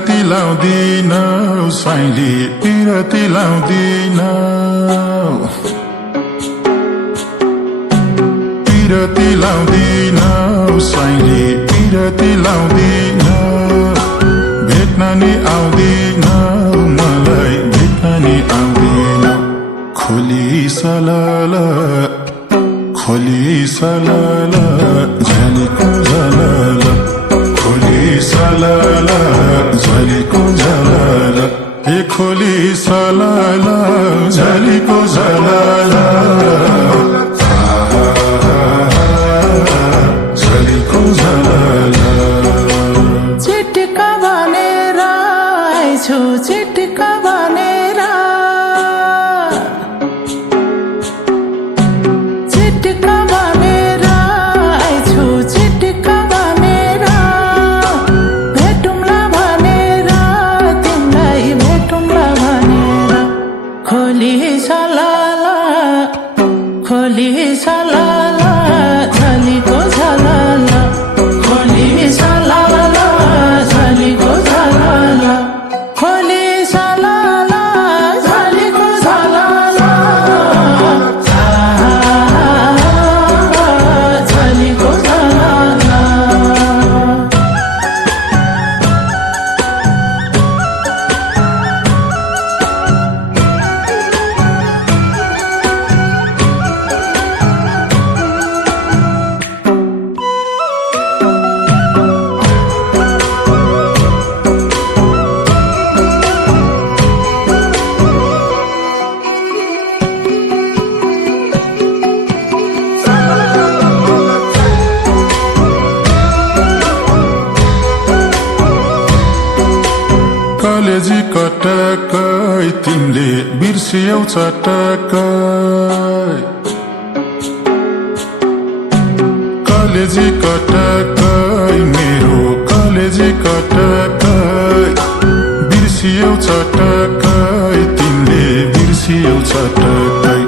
पिरती लाउँदिन साइली पिरती लाउँदिन पिरती लाउँदिन साइली पिरती लाउँदिन भेट्न नि आउँदिन मलाई भेट्न नि आउँदिन खोली सलाला झलीको झलाला खोली सलाला झलीको झलाला ए खोली सलाला झलीको झलाला झलीको झलाला चिटिका भनेर आइछु चिटिका भनेर चिटिका भनेर आइछु चिटिका भनेर भेटौँला भनेर तिमीलाई भेटौँला भनेर खोली सलाला झलीको झलाला खोली सलाला झलीको झलाला खोली सलाला झलीको झलाला झलीको झलाला कलेजी कटकै तिमीले बिर्सियौ चटकै कलेजी कटकै मेरो कलेजी कटकै बिर्सियौ चटकै तिमीले बिर्सियौ चटकै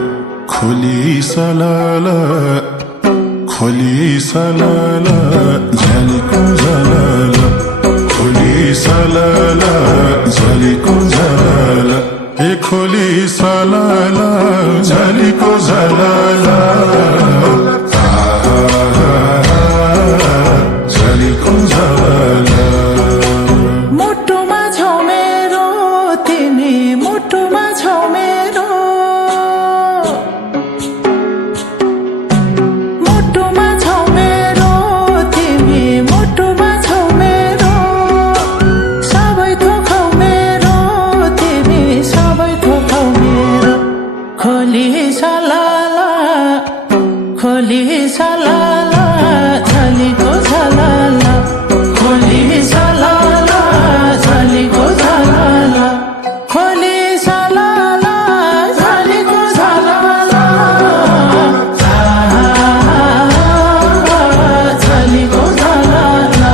खोली सलाला झलीको झलाला खोली सलाला झलीको झलाला ए खोली सलाला झलीको झलाला झलीको झलाला मुटुमा छौ मेरो तिमी मुटुमा छौ मेरो मुटुमा छौ मेरो तिमी मुटुमा छौ मेरो सबै थोकौ मेरो तिमी सबै थोकौ मेरो खोली सलाला झलीको झलाला खोली सलाला झलीको झलाला खोली सलाला झलीको झलाला झलीको झलाला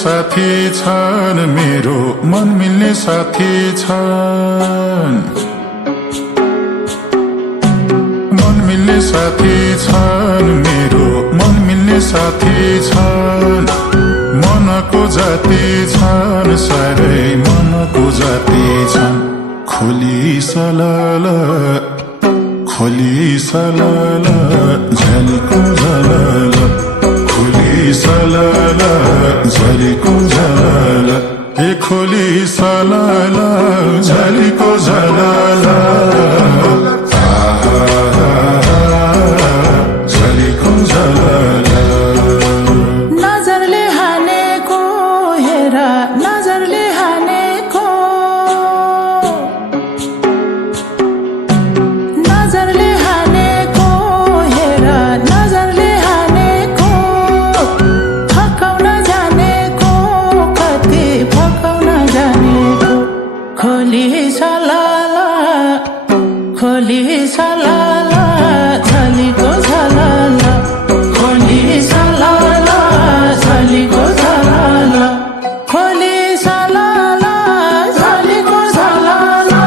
साथी छन् मेरो मन मिल्ने साथी छन् मन मिल्ने साथी छन् मेरो मन मिल्ने साथी छन् मनको जाति छन् साह्रै मनको जाति छन् खोली सलाला झलीको झलाला खोली सलाला झलीको झलाला ए खोली सलाला झलीको झलाला झलीको झलाला नजरले हानेको हेर नजरले हानेको नजरले हानेको हेर नजरले हानेको खोली सलाला झलीको झलाला खोली सलाला झलीको झलाला खोली सलाला झलीको झलाला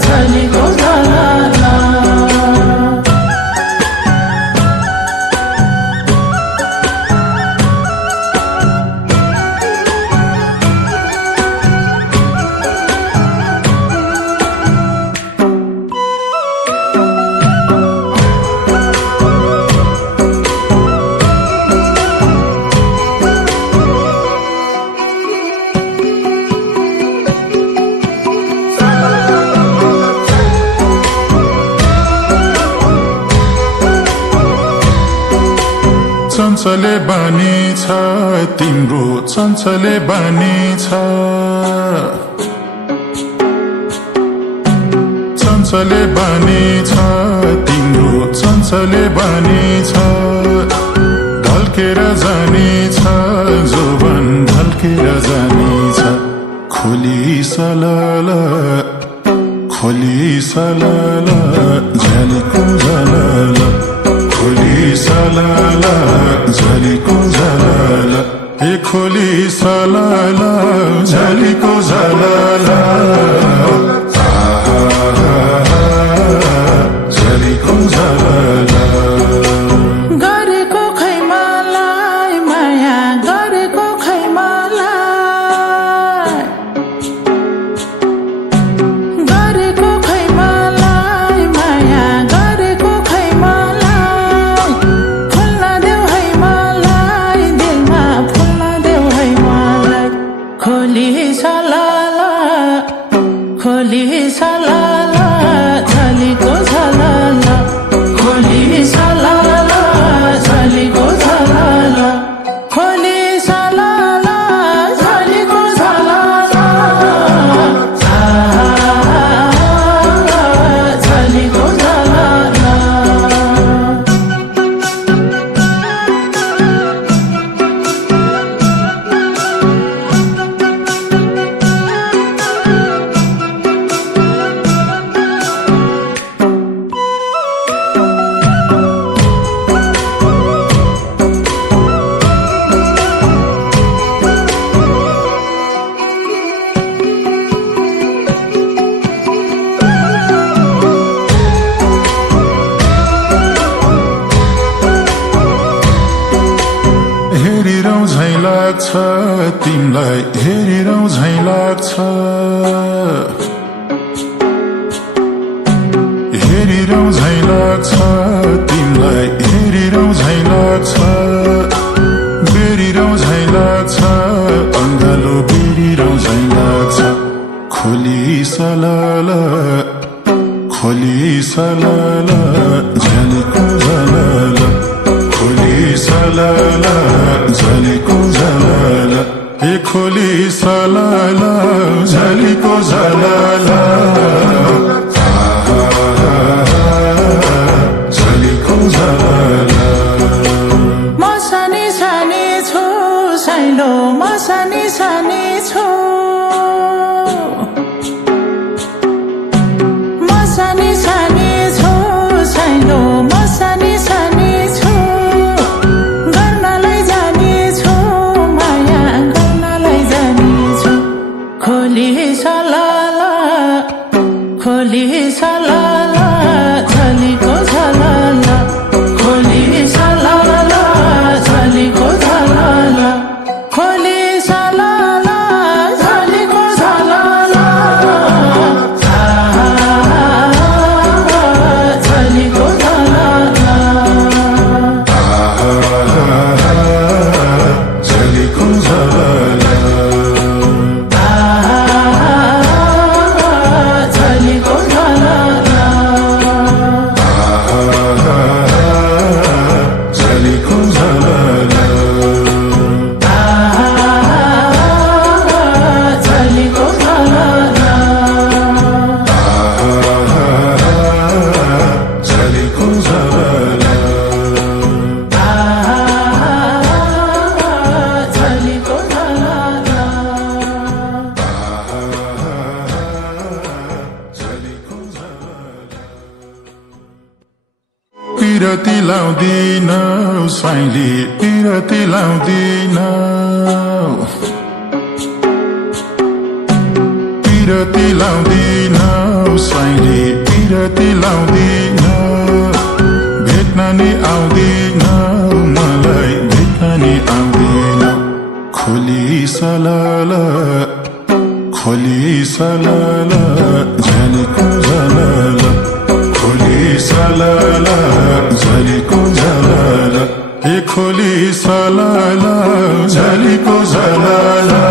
झलीको झलाला चञ्चले बानी छ तिम्रो चञ्चले बानी छ चञ्चले बानी छ तिम्रो चञ्चले बानी छ ढल्केर जाने छ जोवन ढल्केर जाने छ खोली सलाला झलीको झलाला खोली सलाला झलीको झलाला ए खोली सलाला झलीको झलाला झलीको झलाला गरेको खै मलाई माया गरेको खै मलाई गरेको खै मलाई माया गरेको खै मलाई फुल्न देऊ है मलाई दिलमा फुल्न देऊ है मलाई खोली सलाला झलीको झलाला खोली सलाला झलीको झलाला खोली सलाला झलीको झलाला झलीको झलाला हेरिरौँ झैं लाग्छ तिमलाई हेरिरौँ झैं लाग्छ हेरिरौँ झैं लाग्छ तिमलाई हेरिरौँ झैं लाग्छ बेरिरौँ झैं लाग्छ अङ्गालो बेरिरौँ झैं लाग्छ खोली सलाला झलीको झलाला खोली सलाला झलीको झलाला ए खोली सलाला झलीको झलाला झलीको झलाला म सानी सानी छु साइलो म सानी सानी छु म सानी सानी छु साइलो म सानी सानी छु गर्नलाई जाने छु माया गर्नलाई जाने छु खोली सलाला झलीको झलाला खोली सलाला झलीको झलाला खोली सलाला पिरती लाउँदिन साइली पिरती लाउँदिन पिरती लाउँदिन साइली पिरती लाउँदिन भेट्न नि आउँदिन मलाई भेट्न नि आउँदिन खोली सलाला झलीको झलाला खोली सलाला झलीको झलाला हे खोली सलाला झलीको झलाला